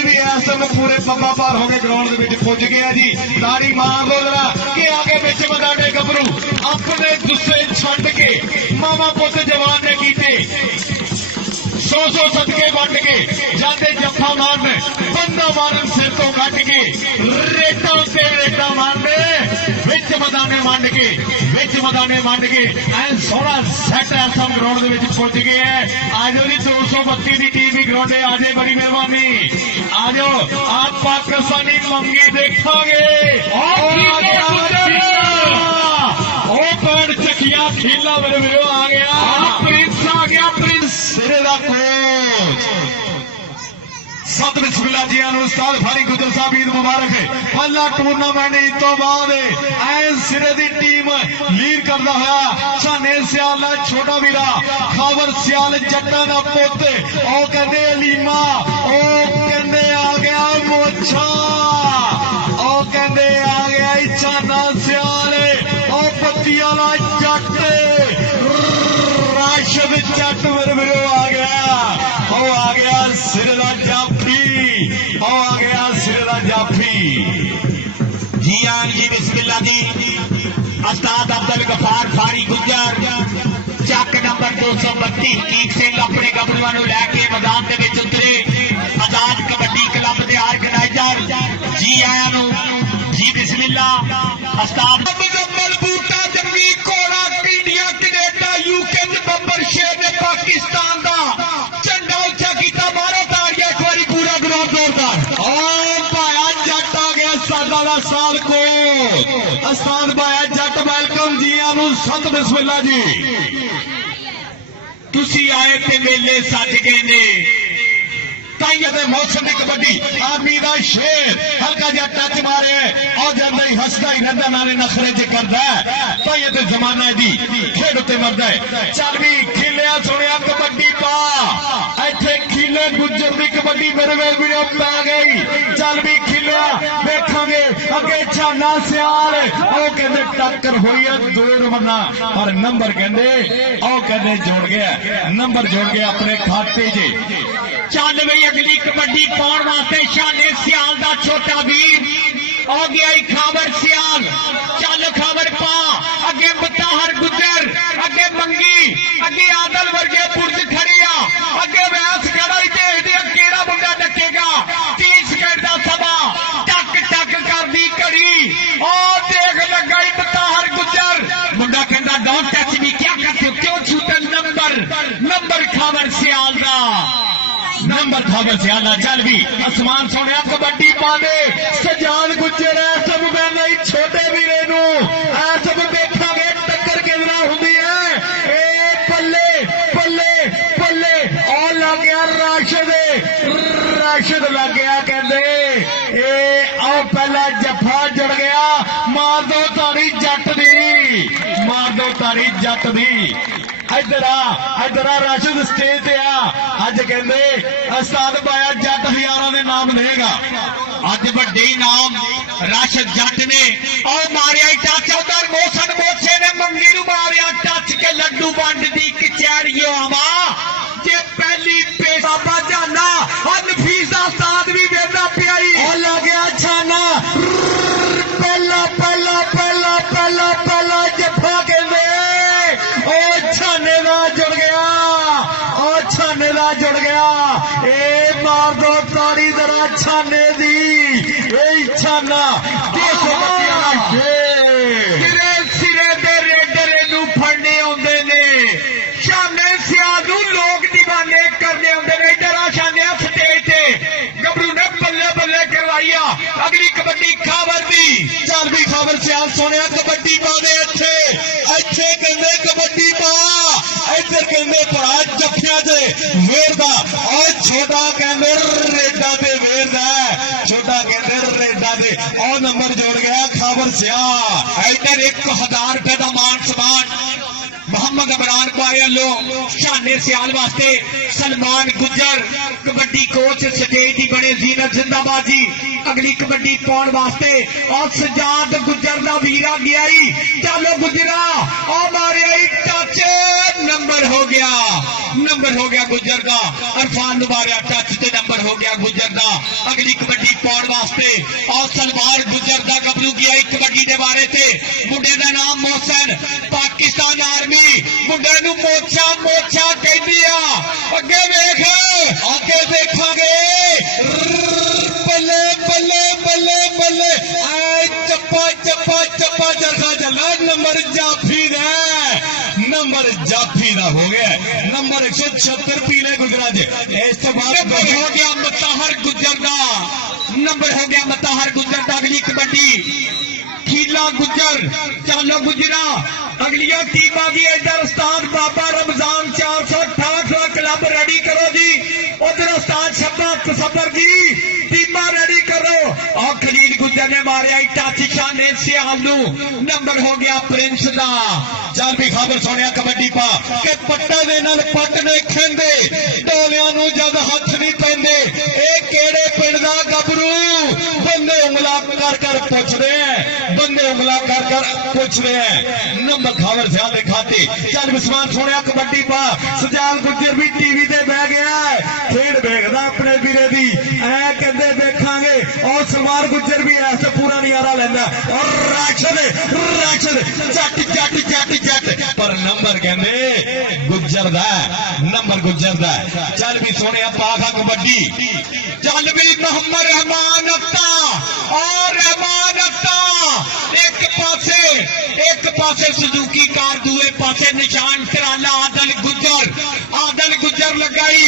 भी इस समय पूरे पब्बा पार हो गए ग्राउंड पुज गया जी। ताड़ी मार दो जरा कि आगे बिच मदाने गभरू अपने गुस्से छंड के मामा पुत जवान ने कीते 100 सदके वंड के जाते जफा मारन बंदा मारन सिर तो कट के रेटा से रेटा मारने विच मदाने वंड के एन सोहना सैट एसएम ग्राउंड पुज गए है। आज जी 232 की टीम भी ग्राउंड है। आज बड़ी मेहरबानी आज आप पाकिस्तानी मंगी देखांगे चकिया खीला मेरे मेरे आ गया प्रिंस सिरे का कोच सत बिस्मिल्लाह जी उस्ताद फारी गुजर साहब ईद मुबारक है। पहला टूरनामेंट ईद तो बाद ऐन सिरे की टीम लीड करता हुआ साने सियाल का छोटा वीरा खावर सियाल जट्टा का पुत ओ कहते अलीमा ओ कहते आ गया मोछा ओ कहते आ गया चाना सियाल ओ पत्ती वाला जट राशिद जट मेरे मेरे आ गया सिर का जाफी आ गया सिर का जाफी जी आन जी बिस्मिल्लाह जी उस्ताद अब्दुल गफार फारी गुजर चक नंबर 232 कीक सिंह अपने गबरूआं नूं लैके मैदान दे विच उतरे। आजाद कबड्डी क्लब दे ऑर्गेनाइजर जी आयां नूं जी बिस्मिल्लाह उस्ताद मुकम्मल बूटा जंगी कोड़ा इंडिया कनेडा यूके बब्बर शेर ने पाकिस्तान दा झंडा उच्चा कीता। मारो ताड़ियां एक बारी पूरा ग्राउंड जोरदार साल को उस्ताद भाया जट वेलकम जी आनू सत बिस्मिल्लाह जी। तुसी आए ते मेले सज गए ने मौसम की कबड्डी आर्मी का शेर हल्का जहा टच मारे और जाता ही हसदा ही रहता नाले नखरे च करता है भाई तो जमाना दी खेड उत्ते मरदा है। चल भी खिलिया सुनिया कबड्डी पा इत्थे खिले गुजर की कबड्डी मेरे वेल वीडियो पै गई। चल भी खिलिया देखोगे अगे छाना सियाल ओ कहते टक्कर हुई है 2 नंबर पर नंबर कहते ओ कहते जोड़ गया नंबर जोड़ गया अपने खाते च। चल बई अगली कबड्डी पाउण वास्ते शाने सियाल दा छोटा वीर आ गया खावर सियाल। चल खावर पा अगे मुताहर गुजर अगे मंगी अगे आदल वर्गे पुरज खड़िया अगे वैस खड़ा ही देखदे केड़ा मुंडा डकेगा 30 सेकंड दा समा टक टक करदी घड़ी ओ देख लगा ही मुताहर गुजर मुंडा कहंदा डोंट टच मी क्या करते हो क्यों छूटे नंबर खावर सियाल दा नंबर खावर सियाल। चल भी आसमान सोने कबड्डी पा दे सजाद गुजर सब कहना छोटे वीरे नू सब देखोगे टक्कर कितना होंगी है। ए पल्ले पल्ले पल्ले और लग गया राशिद लग गया कहते ए आओ पहला जफा जुड़ गया मार दो तारी जट दी इधर आ राशिद स्टेज ते आ अज कहते उस्ताद पाया जट हजारों के नाम लेगा अज बड़े नाम राशिद जट ने और मारिया टच उधर मोहसन मोचे ने मंगी नूं मारिया टच के लड्डू वंड दी कचहरियों आवा जे पहली पेश बाबा जाना नफीस दा उस्ताद भी वेंदा पियाई और लग गया छाना पहला पहला पहला पहला पहला जफा कहते जुड़ गया ए मार दो तारी जरा छाने दी छाना सिरे दे रेडर नू फड़ने आते ने शाने सियाल नू लोग दीवाने करने आते ने। इधर आ शाने स्टेज से गबरू ने बल्ले बल्ले करवाइया अगली कबड्डी खावर दी। चल भी खावर सियाल सोने कबड्डी पा दे अच्छे अच्छे कहते कबड्डी पा इधर कहते भरा जफिया से वेरदा और छोटा कहते रेडा से वेरदा छोटा कहते रेडा से और नंबर जोड़ गया खावर सियाल। इधर 1000 रुपए का मान सम्मान मोहम्मद इमरान पारे लो शाने सियाल वास्ते सलमान गुजर कबड्डी कोच स्टेज की बने ने जीनत जिंदाबाद जी अगली कबड्डी पाने वास्ते और सजाद गुजर का वीरा गया ही चलो गुजरा और मारे टच नंबर हो गया गुजर का अरफान मारिया टच ते नंबर हो गया गुजर का अगली कबड्डी पाने वास्ते और सलमान गुजर का गबरू गया कबड्डी के बारे से मुंडे का नाम मोहसन पाकिस्तान आर्मी मुंडे नूं मोचा कहती आ अगे वेख आगे देखांगे बल्ले बल्ले बल्ले बल्ले आए चप्पा जैसा चला नंबर जाफी दा हो गया नंबर 176 पीले गुजरा जे इस तो बाद हो गया मतहर गुजर दा नंबर हो गया मतहर गुजर दा अगली कबड्डी खीला गुजर चलो गुजरा अगलियां टीम आ गई इधर उस्ताद बाबा रमजान 468 क्लब रेडी करो जी उधर उस्ताद शब्द सफर जी टीमा रेडी करो और खलील गुजर ने मारे टच शाने सियाल नंबर हो गया प्रिंस दा चल भी खबर सुनिया कबड्डी पा के पट्टा दे नाल पट नहीं खेंदे डोलियां नूं जद हथ नहीं पेंदे ए केड़े पिंड दा गबरू बंदे उंगला कर पूछ रहे हैं नंबर खबर ध्यान दिखाते चल विस्मान सुनिया कबड्डी पा सजाल गुजर भी टीवी ते बह गया खेड वेखदा अपने वीरे दी ऐ कहंदे देखांगे और सलमान गुजर भी ऐसे पूरा नजारा लेंदा और राक्षस जट पर नंबर कहंदे गुजर दा नंबर गुजर दा चल भी सुनिया पाखा कबड्डी चल भी मोहम्मद रहमान अख्ता और रहमान अख्ता एक पासे सुजुकी कार दूए पासे निशान कराला आदल गुजर लगाई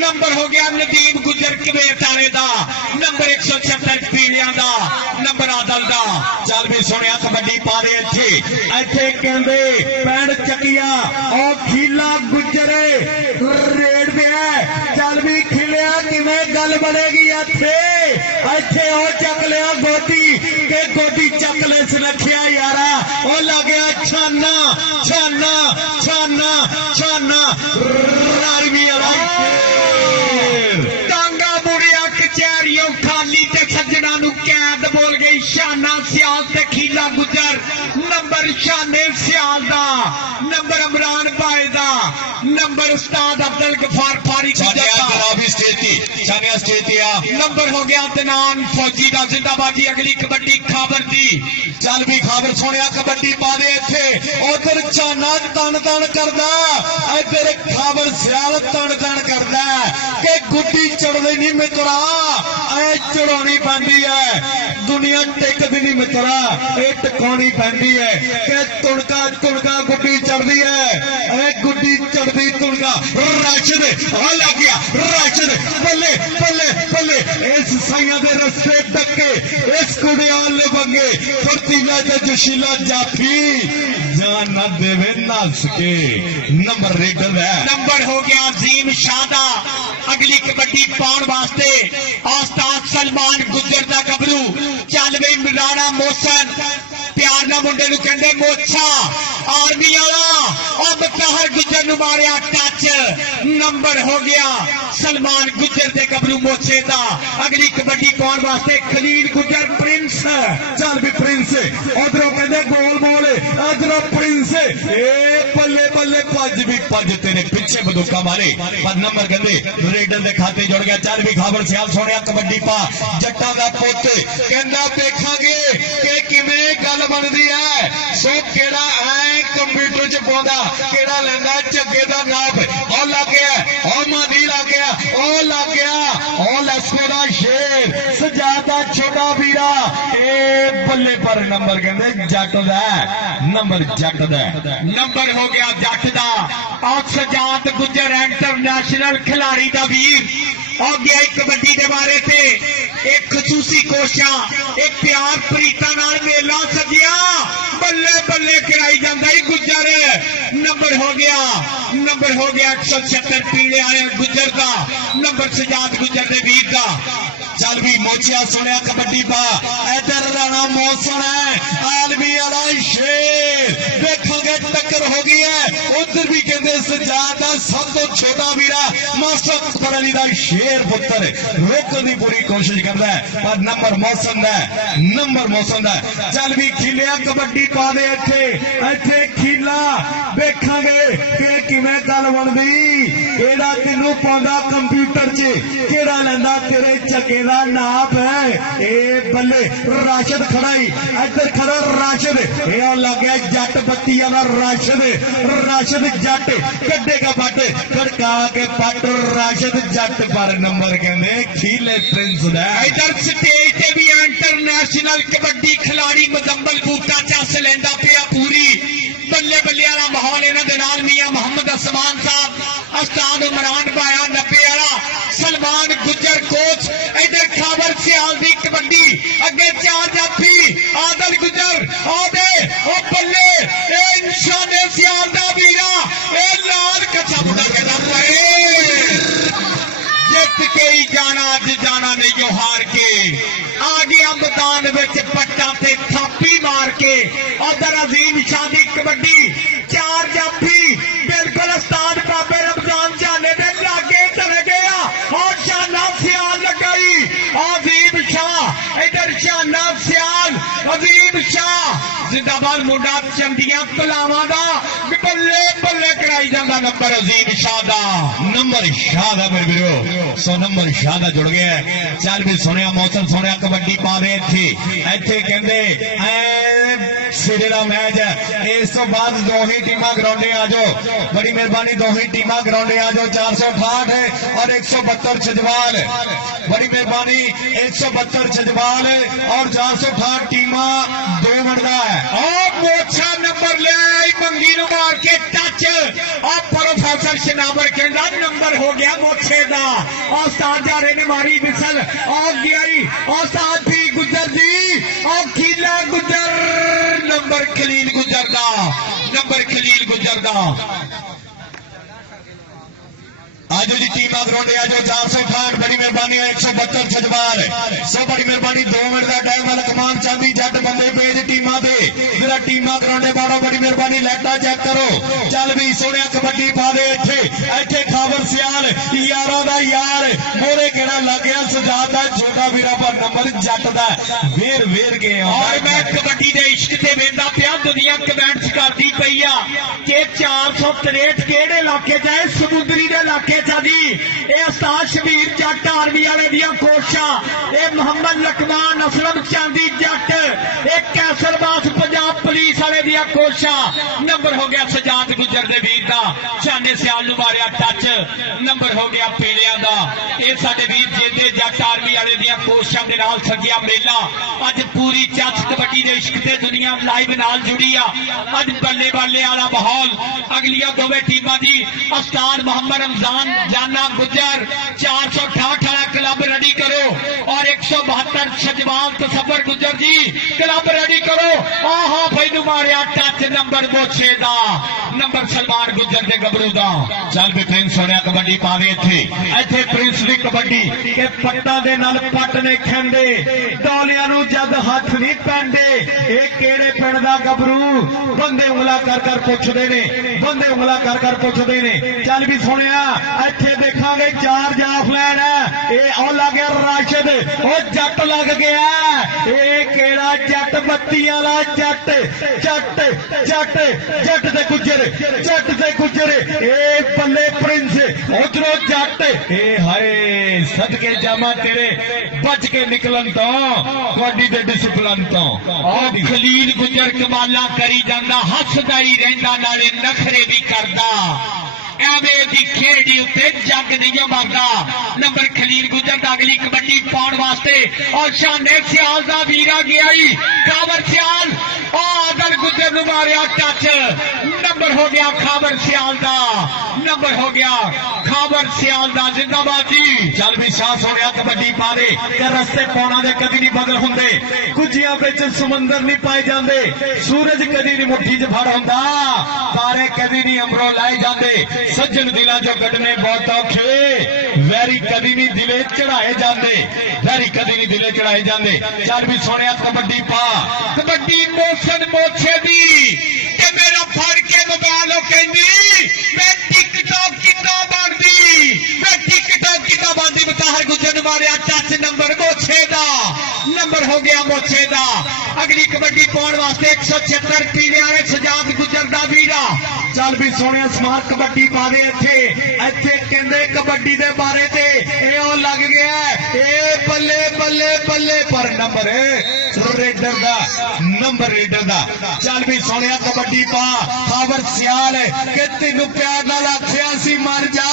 नंबर हो गया नदीम गुजर कबेर तारे दा नंबर 176 पीलियां दा नंबर आदल दा चल भी सुनिया कबड्डी पा दे इत्थे कहंदे पैंड चकिया और खीला गुजरे रेड पे चल भी खिलिया किवें गल बनेगी इत्थे ओ चक लिया गोदी के गोदी चक ले सुलखिया यारा ओ लग गया छाना रारवी टांगा मुड़िया कचहरियों खाली ते सज्जणा नूं कैद बोल गई शाना सियाल ते खीला गुजर नंबर शाने सियाल दा नंबर इमरान भाई दा नंबर उस्ताद अब्दुल गफार फारी नंबर हो गया दनान फौजी का जिंदाबादी अगली कबड्डी खाबर दी चल भी खाबर सुनिया कबड्डी पा दे इत्थे उधर चाना तन करदा इधर खाबर सियाल तन करदा कि गुड्डी चढ़दे नहीं मित्रा ऐ चढ़ानी पैंदी है दुनिया टिकदी नहीं मित्रा ये टकानी पैंदी है कि तुणका गुड्डी चढ़दी है ऐ गुड्डी चढ़दी तुणका राशद बल्ले इस साइया दे रस्ते डके इस कुड़ियाल ने बंगे फर्तीला ते जोशीला जाफी जान न देवे नस के नंबर रेडर है नंबर हो गया अजीम शादा अगली कबड्डी पाउन वास्ते उस्ताद सलमान गुजर दा गबरू चल बई मिलाना मोहसन प्यार ना मुंडे नूं कहंदे मोछा आर्मी वाला और मतहर गुजर नूं मारिया टच नंबर हो गया सलमान गुजर दे गबरू मोछे दा अगली कबड्डी पाउन वास्ते खलील गुजर प्रिंस चल भी प्रिंस उधरों कहंदे गोल बोल इधरों प्रिंस ए बल्ले भज तेरे पीछे बंदूका मारे पर नंबर कहंदे रेडर दे खाते जुड़ गया चल भी खबर सियाल सुनिया कबड्डी पा जट्टां दा पुੱਤ कहंदा देखांगे कि किवें गल बनदी है सो केड़ा ऐ कंप्यूटर च पाउंदा केड़ा लैंदा झग्गे दा नाप ओ लग गया ओ मादी लग गया ओ लग गया ओ लस्को दा शेर सजादा छोटा वीरा ए बल्ले पर नंबर कहंदे जट दा नंबर जट दा नंबर हो गया जट दा और सजाद गुजर इंटरनेशनल खिलाड़ी दा वीर और गया कबड्डी के बारे से एक खसूसी कोशिश एक प्यार प्रीता नाल मेला सजिया बल्ले कराई जाता ही गुजर नंबर हो गया 176 पीले आए गुजर का नंबर सजाद गुजर दे वीर का चल भी मोचिया सुनिया कबड्डी पा इधर राणा मौसम है आलमी वाला शेर देखोगे टक्कर हो गई है उधर भी कहते सजाद का सब तो छोटा वीरा मास्टर अकबर अली का शेर पुत्र रोकने की पूरी कोशिश करता है पर नंबर मौसम का चल भी खिलिया कबड्डी पा दे इथे खिला देखोगे कि किवें गल बनदी केड़ा तेनू पाउंदा कंप्यूटर च केड़ा लैंदा तेरे चके दा नाप है ए बल्ले राशिद खड़ा ही इधर खड़ा राशिद ए लग गया जट बत्ती वाला राशिद जट कड्डेगा पट खड़का के पट राशिद जट पर नंबर कहंदे खीले प्रिंस दा इधर स्टेज ते भी इंटरनेशनल कबड्डी खिलाड़ी मुजम्मल बूटा चस लेंदा पिया पूरी बल्ले बल्ले वाला माहौल इन्हां दे नाल मियां मोहम्मद असमान साहब उस्ताद इमरान पाया 90 वाला सलमान गुज्जर कोच इधर खाबर सियाल दी कबड्डी अगे चार जाफी आदल गुज्जर आदे ओ बल्ले ए इंशाने सियाल दा वीरा ए लाल कच्चा मुंडा कहदा पए जित के ही जाना अज जाना नहीं जो हार के आ गया मैदान विच पट्टा ते थापी मार के उधर अजीम शाह दी कबड्डी चार जाफी बिल्कुल उस्ताद बाबे रमजान जाने दे लागे चले गया और शाना सियाल लगाई अजीम शाह इधर शाना सियाल अजीम शाह जिंदाबाद मुंडा चंदियां कलावां दा बल्ले बल्ले कराई जांदा नंबर अजीम शाह दा नंबर शाह दा मेरे वीरो सो नंबर शाह दा जुड़ गया चल भी सुनिया मौसम सुनिया कबड्डी पा दे इथे कहंदे सिरे का मैच है इस तो बाद दो ही टीमां ग्राउंडे आ जाओ बड़ी मेहरबानी दो ही टीमां ग्राउंडे आ जाओ 468 और 172 छजवाल बड़ी मेहरबानी 172 छजवाल और 468 टीमां 2 मिनट का है और मोछा नंबर ले आई मंगी नु मार के टच और प्रोफेसर शनावर कहंदा नंबर हो गया मोछे दा और साजारे ने मारी बिसल और गई और साथ ही गुजर जी और खीला गुजर नंबर खलील गुजर दा आज जी टीम ग्राउंड आज 468 बड़ी मेहरबानी 172 छजवाल सो बड़ी मेहरबानी 2 मिनट का टाइम वाला कमान चांदी जट बंदे भेज टीमां दे जरा टीमां ग्राउंडे बाड़ो बड़ी मेहरबानी लाइटा चेक करो चल भी सोने कबड्डी पा दे इथे खाबर सियाल यारों का यार मोरे केड़ा लग गया सजाद का छोटा वीरा पर नंबर जट का वेर के और मैं कबड्डी दे इश्क ते वेंदा पिया दुनिया कमेंट्स करदी पई आ कि 463 केड़े इलाके च है समुद्री दे इलाके उस्ताद शबीर जट आर्मी वाले दियां कोशां मोहम्मद लकमान असलम चांदी जट कैसरबास पंजाब पुलिस वाले दियां कोशां नंबर हो गया सजाद गुजर दे वीर दा शाने सियाल नूं मारिया टच नंबर हो गया पेड़ियां दा ये साडे वीर जेदे जट आर्मी वाले दियां कोशां दे नाल सजिया मेला अज पूरी चस कबड्डी दे इश्क ते दुनिया लाइव नाल जुड़ी आ अज बल्ले बल्ले वाला माहौल अगलियां दोवें टीमां दी उस्ताद मोहम्मद रमजान जाना गुजर 468 वाला क्लब रेडी करो और 172 छजवाल तसव्वुर गुजर जी क्लब रेडी करो आहा भाई मारिया टच नंबर मोछे दा नंबर सलमान गुजर दे गबरू दा चल भी प्रिंस होने कबड्डी पावे इथे प्रिंस दी कबड्डी के पट्टा दे नाल पट ने खेंदे दौलियां नूं जद हथ नहीं पैंदे ए केड़े पिंड दा गबरू बंदे उंगला कर पुछदे ने चल भी सुनिया इथे देखांगे 4 जाफलैन है ए ओ लग गया राशिद ओ जट लग गया ए केड़ा जट बत्ती वाला जट ते गुजर ए बल्ले प्रिंस उधरों जट ए हाय सदके जामा तेरे बच के निकलन तो कबड्डी दे डिसिप्लिन तो और खलील गुजर कमाला करी जांदा हसदा ही रहिंदा नाले नखरे भी करदा एवें दी खेड़ी उत्ते जग नहीं मरदा नंबर खलील गुजर दा अगली कबड्डी पाउण वास्ते और शाने सियाल दा वीरा गया ही कावर सियाल आदल गुजर नूं मारिया टच नंबर हो गया खाबर सियाल दा, नंबर हो गया खाबर सियाल दा। जिंदाबाद जी। चल भी शाह सोनिया कबड्डी पा दे कि रस्ते पौना दे कदी नहीं बदल हुंदे, कुजियां विच समंदर नहीं पाए जांदे, सूरज कदी नहीं मुट्ठी च फड़ हुंदा, तारे कदी नहीं अंबरों लाए जांदे, सज्जन दिलां चों कढने बहुत औखे, वैरी कदी नहीं दिले चढ़ाए जांदे, वैरी कदी नहीं दिले चढ़ाए जांदे। चल भी सोनिया कबड्डी पा। कबड्डी मोशन मोछे दी ते मेरा फड़ के मोबाइल कहनी मैं टिकटॉक कितना बनदी, मैं टिकटॉक कितना बनदी। बताहर गुजर मारिया टच नंबर मोछे दा, नंबर हो गया मोछे दा। अगली कबड्डी पाउण वास्ते 176 पीले वाले सजाद गुजर दा वीरा। चल भी सोने स्मार्ट कबड्डी पा दे। इत्थे इत्थे कहंदे कबड्डी दे बारे ते ए ओ लग गया ए बल्ले बल्ले बल्ले पर नंबर रेडर दा, नंबर रेडर दा। चल भी सोने कबड्डी पा। खाबर सियाल के तेनू प्यार नाल आखिया सी मर जा,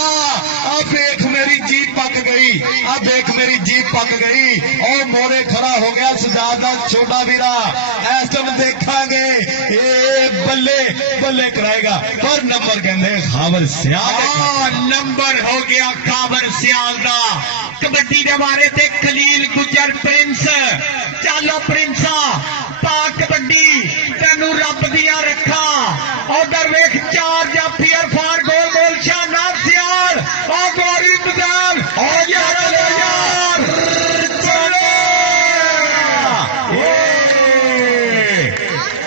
अब देख मेरी जीप पक गई, अब देख मेरी जीप पक गई। और मोरे खड़ा हो गया सजाद दा छोटा वीरा। इस टाइम देखांगे ए बल्ले बल्ले कराएगा पर नंबर कहते खाबर सियाल। नंबर हो गया खाबर सियाल दा। कबड्डी दे बारे ते खलील गुजर प्रिंस। चलो प्रिंसा पा कबड्डी तेनू रब दिया रखा। उधर वेख चार जाफी इरफान गोल गोल शाहनाज सियाल और गौरी मदान और यार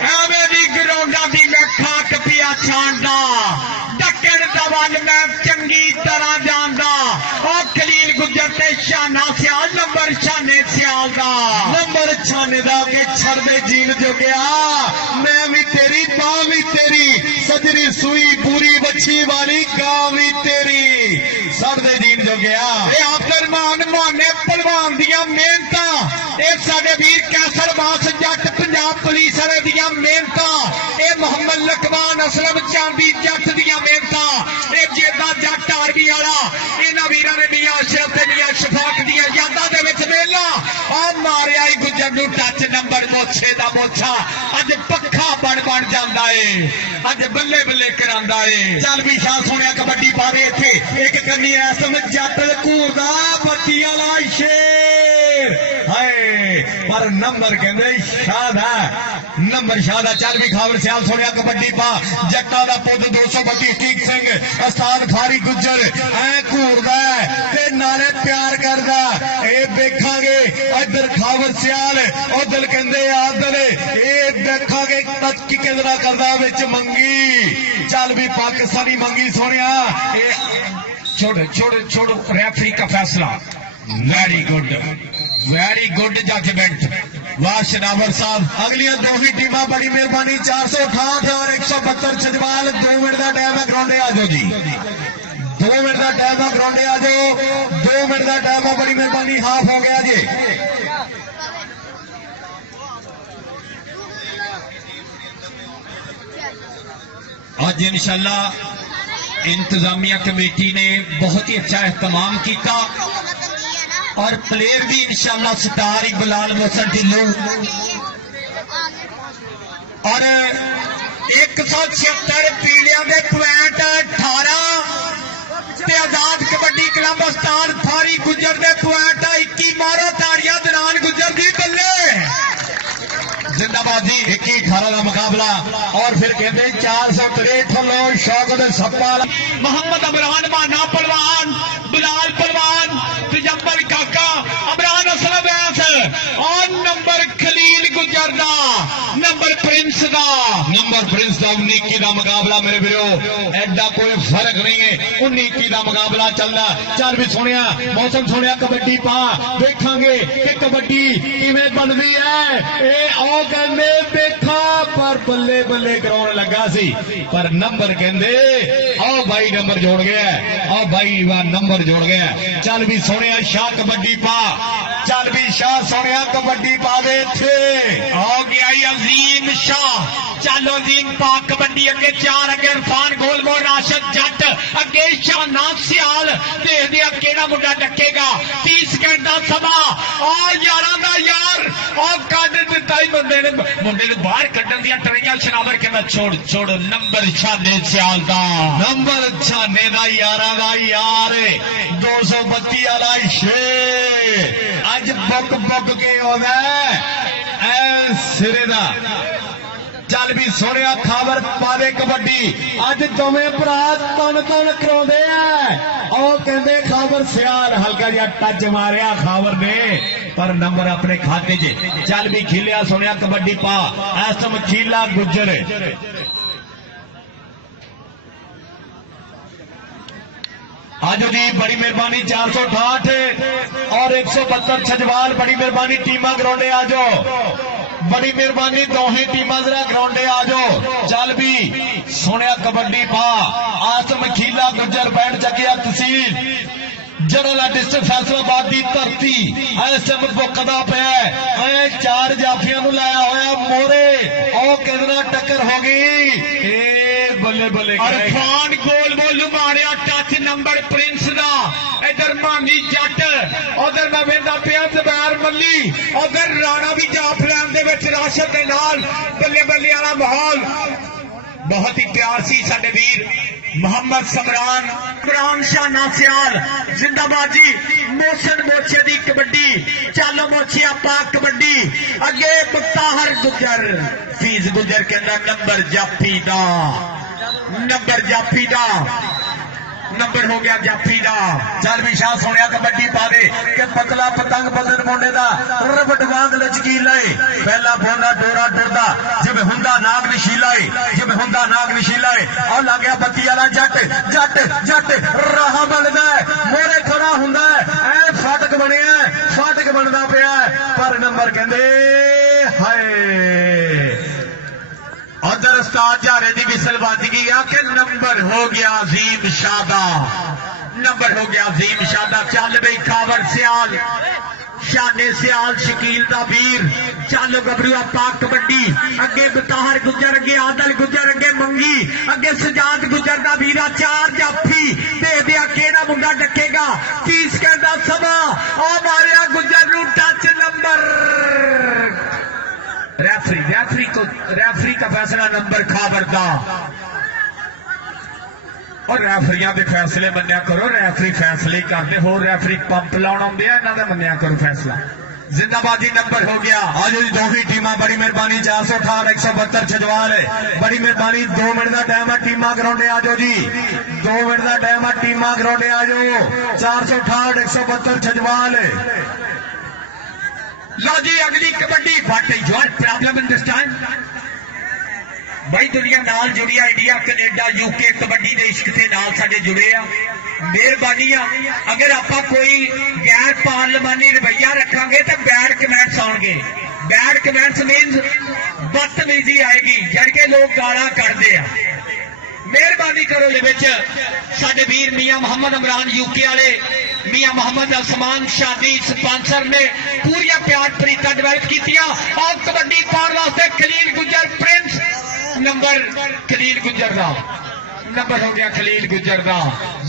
एवें दी ग्राउंडा दी मैं खाक पिया छांदा, दक्कन दा वल मैं चंगी तरह जानदा। और खलील गुजर ते शाना सियाल नंबर शाने सियाल दा, नंबर छाने दा के छड़ दे जीन जो गया। मैं भी तेरी मां भी तेरी, सजरी सुई पूरी बच्ची वाली गां भी तेरी, सड़ दे जीन जो गया। अब्दुलरमान मोहने पहलवान दिया मेहनत, ये साडे वीर कैसर बास जट पंजाब पुलिस वाले दिया मेहनत, ये मोहम्मद लकमान असलम चांदी जट दिया मेहनत, ये जेदा जट आर्मी वाला इन्हां वीरां ने मियां अशरफ ते मियां शफाक दिया यादां दे विच मेला आ मारिया ही गुजर नूं टच नंबर मोछे दा मोछा अज पक्खा बन बन जांदा है, अज बल्ले बल्ले करांदा है। चल भी शाह सोनिया कबड्डी पा दे। इत्थे एक कन्नी इस समय जट घूरदा बत्ती वाला शेर हाय पर नंबर कहंदे शाह दा, नंबर शाह दा। चल भी खाबर सियाल सोनिया कबड्डी पा। जट्टा दा पुੱਤ 232 टीक सिंह उस्ताद खारी गुजर ऐ घूरदा ते नाले प्यार करदा। ए देखांगे इधर खाबर सियाल उधर कहंदे आदल, ए देखांगे टच की केंद्रा करदा विच मंगी। चल भी पाकिस्तानी मंगी सोनिया ए छोड़ो छोड़ो छोड़ो रेफरी का फैसला। Very good judgement. वाह शनावर साहब। अगलियां दो ही टीमां बड़ी मेहरबानी 468 और 172 जजवाल 2 मिनट का टाइम है। ग्राउंडे आ जाओ जी, 2 मिनट का टाइम है। ग्राउंडे आ जाओ, 2 मिनट का टाइम है। बड़ी मेहरबानी हाफ हो गया जी। आज इंशाल्लाह इंतजामिया कमेटी ने बहुत ही अच्छा एहतमाम किया और प्लेयर भी इंशाल्लाह सितार इकबाल मोहसन ढिल्लो और 176 पीलिया के पॉइंट 18 ते आजाद कबड्डी क्लब उस्ताद फारी गुजर के पॉइंट 21। मारो ताड़ियां दौरान गुजर दी बल्ले जिंदाबाद जी। 21-18 का मुकाबला और फिर कहते 463 लो शौकत सप्पा मोहम्मद अमरान माना पहलवान, बिलाल पहलवान, तजम्बल काका, अमरान असलम और नंबर खलील गुजर दा, नंबर प्रिंस दा, नंबर प्रिंस का 19 का मुकाबला मेरे वीरो। एडा कोई फर्क नहीं है, 19 का मुकाबला चलना। चल भी सुनिया मौसम सुनिया कबड्डी पा। देखांगे कि कबड्डी किवें बनदी है। ए आओ कहंदे देखा पर बल्ले बल्ले कराउण लगा सी पर नंबर कहंदे आओ भाई नंबर जोड़ गया, आओ भाई वाह नंबर जोड़ गया। चल भी सुनिया शाह कबड्डी पा। चल भी शाह सोनिया कबड्डी पा दे थे हो गया ही अजीम शाह चलो अजीम पा कबड्डी अगे 4 अगे इरफान गोलमोर राशिद जट अगे शाहनाज सियाल देख दिया केड़ा मुंडा डकेगा 30 सेकंड का समा और यारां दा यार और कड दिता ही मुंडे ने बाहर कड्डन दिया ट्रेनियां शनावर कहंदा छोड़ नंबर शाने सियाल दा नंबर छाने दा यारा दा यार 232 वाला छे अज बुक के आउंदा ऐ सिरे दा चल भी सोनिया खाबर पावे कबड्डी अज दोवें भरा तन कराउंदे आ ओ कहंदे खाबर सियाल हल्का जिहा टच मारिया खाबर ने पर नंबर अपने खाते च चल भी खिलिया सोनिया कबड्डी पा ऐसम खीला गुजर आज जी बड़ी मेहरबानी 468 और 172 छजवाल बड़ी मेहरबानी टीमा ग्राउंडे आ जाओ बड़ी मेहरबानी दोहें टीमा जरा ग्राउंडे आ जाओ चल भी सोनिया कबड्डी पा आसम खीला गुजर बैंड जगिया तहसील जनरल डिस्ट्रिक्ट फैसलाबाद की धरती ऐसम बुकदा पे 4 जाफिया लाया होया मोरे ओ कितना टक्कर हो गई बल्ले बल्ले इरफान गोल बोल मारिया टच नंबर प्रिंस दा इधर मानी जट उधर मैं वेंदा पिया जबैर मल्ली उधर राणा भी जाफलान दे विच राशिद दे नाल बल्ले बल्ले वाला माहौल बहुत ही प्यार सी साडे वीर मोहम्मद समरान शाना सियाल जिंदाबाद जी मोशन मोचे दी कबड्डी चालो मोचिया पाक कबड्डी अगे मुताहर गुजर फीस गुजर के नंबर जाफी दा नंबर हो गया जाफी दा चल भी शाह सोनिया कबड्डी पा दे के पतला पतंग बदन मुंडे दा रबट वांग लचकीला है पहला बोंदा डोरा डरदा जिवें हुंदा नाग नशीला है जिवें हुंदा नाग नशीला है और लग गया बत्ती वाला जट राह बनदा मोरे खड़ा हुंदा ऐ फाटक बनिया फाटक बनदा पिया पर नंबर कहंदे हाय उधर उस्ताद झारे की विसल बज गई आ कि नंबर हो गया अजीम शादा नंबर हो गया अजीम शादा चल बई खावर सियाल शाने सियाल शकील दा वीर चल गबरूआ पाक कबड्डी अगे बताहर गुजर अगे आदल गुजर अगे मंगी अगे सजाद गुजर दा वीरा 4 जाफी दे दिया केड़ा मुंडा डकेगा 30 सेकंड दा समा ओ मारिया गुजर नू टच नंबर रेफरी का फैसला नंबर खाबर का और रेफरिया के फैसले मन्या करो रेफरी फैसले करते हो रेफरी पंप लाउन आउंदे इन्हां दा मन्या करो फैसला जिंदाबादी नंबर हो गया आज दो ही टीम बड़ी मेहरबानी 468 172 छजवाल है बड़ी मेहरबानी 2 मिनट का टाइम है टीमा ग्राउंडे आ जाओ जी 2 मिनट का टाइम है टीमा ग्राउंडे आ जाओ 468 172 छजवाल है लो जी अगली kabaddi what is your problem in this time बड़ी दुनिया नाल जुड़ी है इंडिया कनेडा यूके कबड्डी के इश्क के नाल साडे जुड़े आ मेहरबानी अगर आपा कोई गैर पार्लिमानी रवैया रखांगे तो बैड कमेंट्स आउणगे बैड कमेंट्स मीनस बदतमीजी आएगी जड़के लोग गाला कढ़दे आ मेहरबानी करो ये साडे वीर मियां मोहम्मद इमरान यूके वाले मियां मोहम्मद असमान शादी स्पॉन्सर ने पूरी प्यार तरीका डिवेलप किया और कबड्डी पाउण वास्ते खलील गुजर प्रिंस नंबर खलील गुजर का नंबर हो गया खलील गुजर का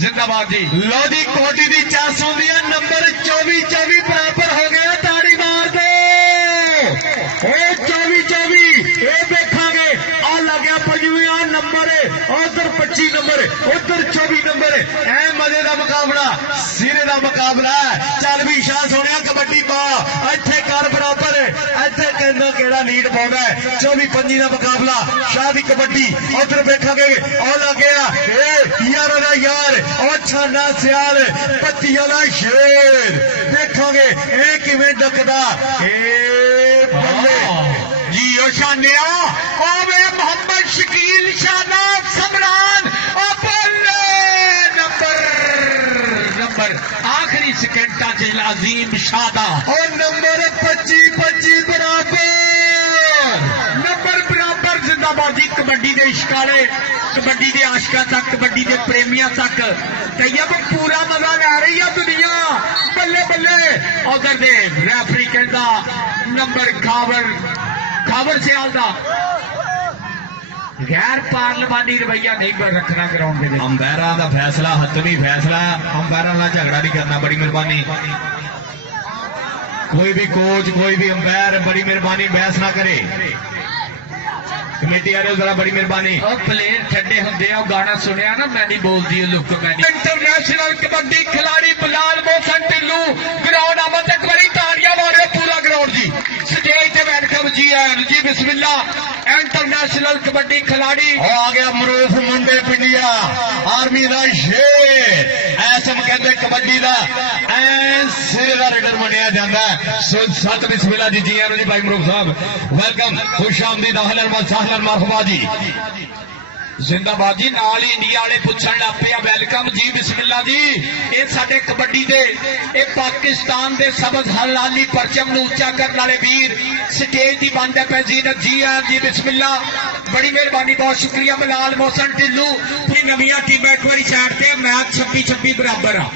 जिंदाबाद जी लो जी कोटी की 400 दिया नंबर 24 बराबर हो गया ताड़ी मार दो 24 ये देखांगे आ लग गया 25 नंबर उधर 25 नंबर उधर 24 नंबर है मजे का मुकाबला सिरे का मुकाबला चल भी शाह सोनिया कबड्डी पा इत्थे कर बराबर इत्थे कहना केड़ा लीड पाउंदा 24-25 का मुकाबला शाह की कबड्डी उधर देखांगे आ लग गया यार यार और छाना सियाल 25 वाला शेर देखांगे ए किवें डकदा जी ओ शानिया ओ वे मोहम्मद शकील शाना समरान नंबर आखिरी सेकंडा च अजीम शादा और नंबर 25 बराबर नंबर बराबर जिंदाबादी कबड्डी के इश्काले कबड्डी के आशका तक कबड्डी के प्रेमियों तक तैयब पूरा मजा लै रही है दुनिया बल्ले बल्ले उधर दे रेफरी कहता नंबर खाबर सियाल दा गैर पार्लिमानी रवैया नहीं रखना ग्राउंड के अंपायर का फैसला हथली फैसला अंपायर का झगड़ा नहीं करना बड़ी मेहरबानी कोई भी कोच कोई भी अंपायर बड़ी मेहरबानी बहस ना करे कमेटी वाले जरा बड़ी मेहरबानी प्लेयर ठंडे होंगे गाना सुनिया ना मैं नहीं बोलती लुक मैंने इंटरनेशनल कबड्डी खिलाड़ी बिलाल मोहसन टिल्लू ग्राउंड आमद एक बारी तालियां मारो पूरा ग्राउंड जी स्टेज पे वेलकम जी आन जी बिस्मिल्लाह इंटरनेशनल कबड्डी खिलाड़ी आ गया मरूफ मुंडे पिंडिया आर्मी का शेर ऐसम कहते कबड्डी का सिरे का रेडर मनिया जाता है सत बिस्मिल्लाह जी जी आन जी भाई मरूफ साहब वेलकम खुश आमदीद अहलन व सहलन मरहबा जी जिंदाबाद जी नाल ही इंडिया वाले पूछण लग पे वेलकम जी बिस्मिल्लाह जी ये साडे कबड्डी दे ये पाकिस्तान दे सबज हलाली परचम नूं उच्चा करने वाले वीर स्टेज दी बंद है पे जीनत जी आन जी बिस्मिल्लाह बड़ी मेहरबानी बहुत शुक्रिया बिलाल मोहसन टिल्लू फिर नवीं टीम एक बारी साइड ते मैच 26-26 बराबर आ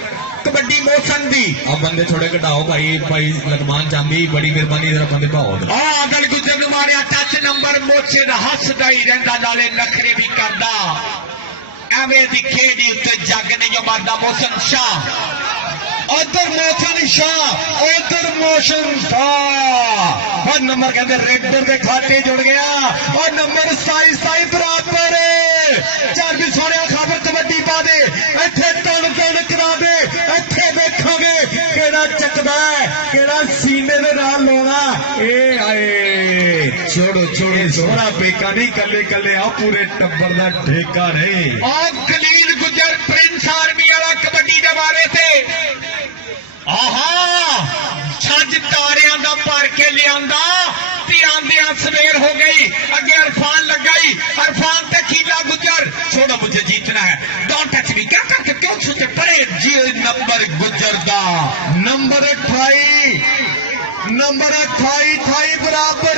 कबड्डी मोहसन दी अब बंदे थोड़े घटाओ भाई भाई लकमान चांदी बड़ी मेहरबानी जरा बंदे पाओ अगल गुजर मारिया टच नंबर मोचे हसदा ही रहिंदा नाले नखरे भी करदा एवें दी खेड़ी उत्ते जग नहीं जो मारदा मोहसन शाह उधर मोहसन शाह उधर मोहसन शाह और नंबर कहते रेडर के खाते जुड़ गया और नंबर 27 बराबर चल भी सोने खबर कबड्डी पा दे इत्थे टन टन करा दे इत्थे वेखांगे केड़ा चकदा है केड़ा सीने दे नाल लाउणा ए आए छोड़ो छोड़ो सोना पेका नहीं कल्ले कल्ले आ पूरे टब्बर दा ठेका नहीं और खलील गुजर प्रिंस आर्मी वाला कबड्डी दे बारे से छज तारियां दा भर के लियांदा आंदियां सवेर हो गई अगे अरफान लगाई अरफान ते खीला गुजर छोड़ो मुझे जीतना है डोंट टच मी क्या करके क्यों सोचे परे जी नंबर गुजर दा नंबर 28 बराबर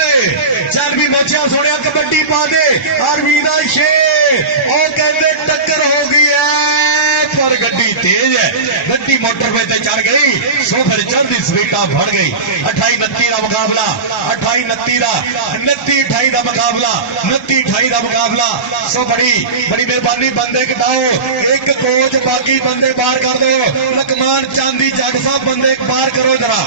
चल भी बच्चा सोनिया कबड्डी पा दे आर्मी दा शेर ओ कहते टक्कर हो गई है पर गड्डी तेज है गड्डी मोटरवे ते चढ़ गई सो फिर चढ़ती स्पीडा बढ़ गई 28-29 का मुकाबला 28-29 का 29-28 का मुकाबला 29-28 का मुकाबला सो बड़ी बड़ी मेहरबानी बंदे घटाओ एक कोच बाकी बंदे बाहर कर दो लकमान चांदी जग साहब बंदे बाहर करो जरा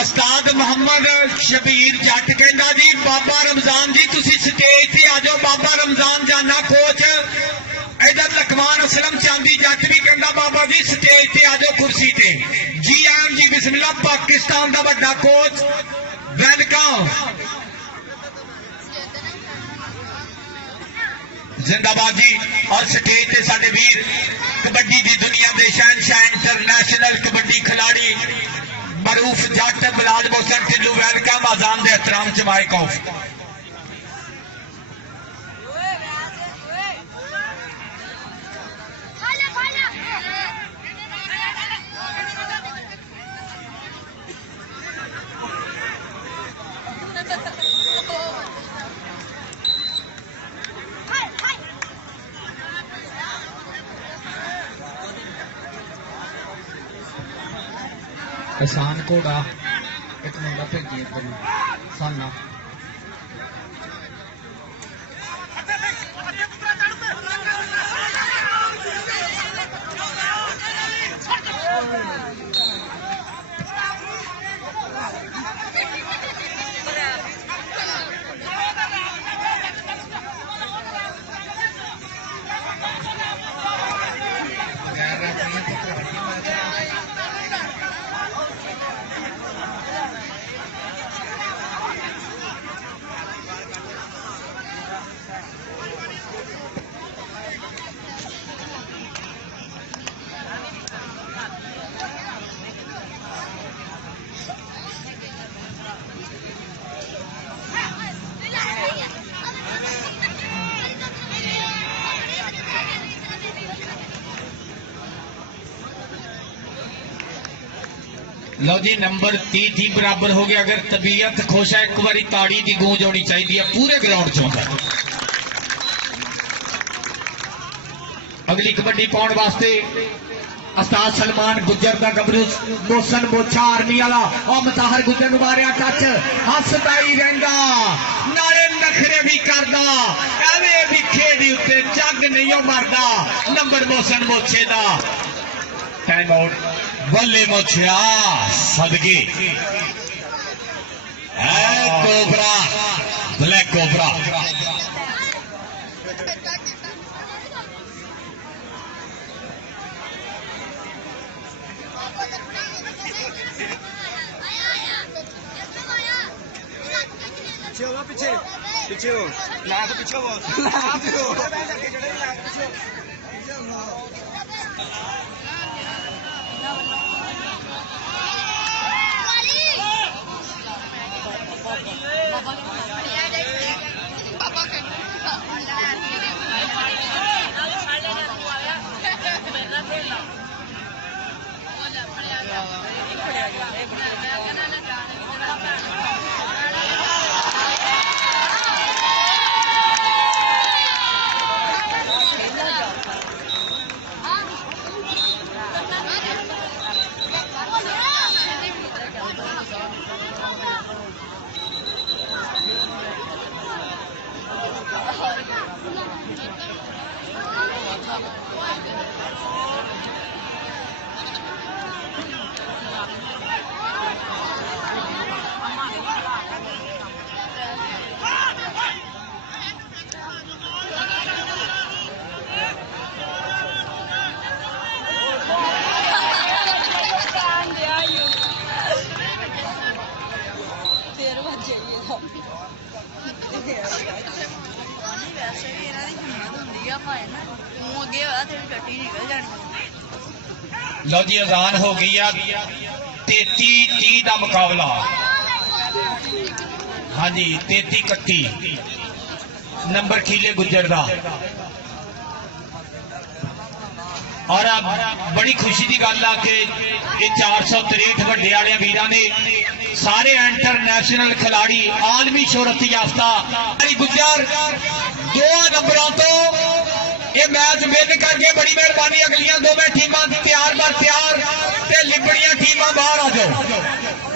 उस्ताद मोहम्मद शबीर जट कहंदा जी बाबा रमजान जी तुसी स्टेज ते आ जाओ बाबा रमजान जाना कोच इधर लकमान असलम चांदी जट भी कहंदा बाबा जी स्टेज ते आ जाओ कुर्सी ते जी आन जी बिस्मिल्लाह पाकिस्तान दा बड़ा कोच वेलकम जिंदाबाद जी और स्टेज ते साडे वीर कबड्डी दी दुनिया दे शहंशाह इंटरनेशनल कबड्डी खिलाड़ी मरूफ जट बिलाल मोहसन टिल्लू वेलकम आजान दे एहतराम च माइक ऑफ किसान घोड़ा एक मुंडा भेजी इधर साना लो जी नंबर 30 बराबर हो गया अगर तबीयत खुश है एक बारी ताड़ी की गूंज होनी चाहिए पूरे ग्राउंड चो अगली कबड्डी पाने वास्ते उस्ताद सलमान गुज्जर का गबरू मोहसन बोछा आर्मी वाला और मताहर गुज्जर नु मारिया टच हसदा ही रहिंदा नाले नखरे भी करदा एवें विखे दी उत्ते जग नहीं मरदा नंबर मोहसन बोछे दा टाइम आउट बल्ले मोछिया सदके कोबरा ब्लैक कोबरा पीछे हो पीछे पीछे हो ना तो पीछे हो ਵੈਸੇ ਵੀ ਇਹਨਾਂ ਦੀ ਹਿੰਮਤ ਹੁੰਦੀ ਆ ਭਾਵੇਂ ਨਾ ਤੂੰ ਅੱਗੇ ਹੋਇਆ ਤੇਰੀ ਗੱਡੀ ਨਿਕਲ ਜਾਣੀ। ਲਓ ਜੀ ਅਜ਼ਾਨ ਹੋ ਗਈ ਆ 33-30 ਦਾ ਮੁਕਾਬਲਾ ਹਾਂਜੀ 33-31 ਨੰਬਰ ਖੀਲੇ ਗੁੱਜਰ ਦਾ और बड़ी खुशी की गल आ कि ये 463 ਵੱਡੇ ਵਾਲਿਆਂ ਵੀਰਾਂ ने सारे इंटरनेशनल खिलाड़ी आलमी शोहरत याफ्ता गुज्जर 2 नंबरों तो ये मैच विन करके बड़ी मेहरबानी अगलियां दोवें टीमां तैयार बर तैयार ते लिबड़ियां टीमां बाहर आ जाओ।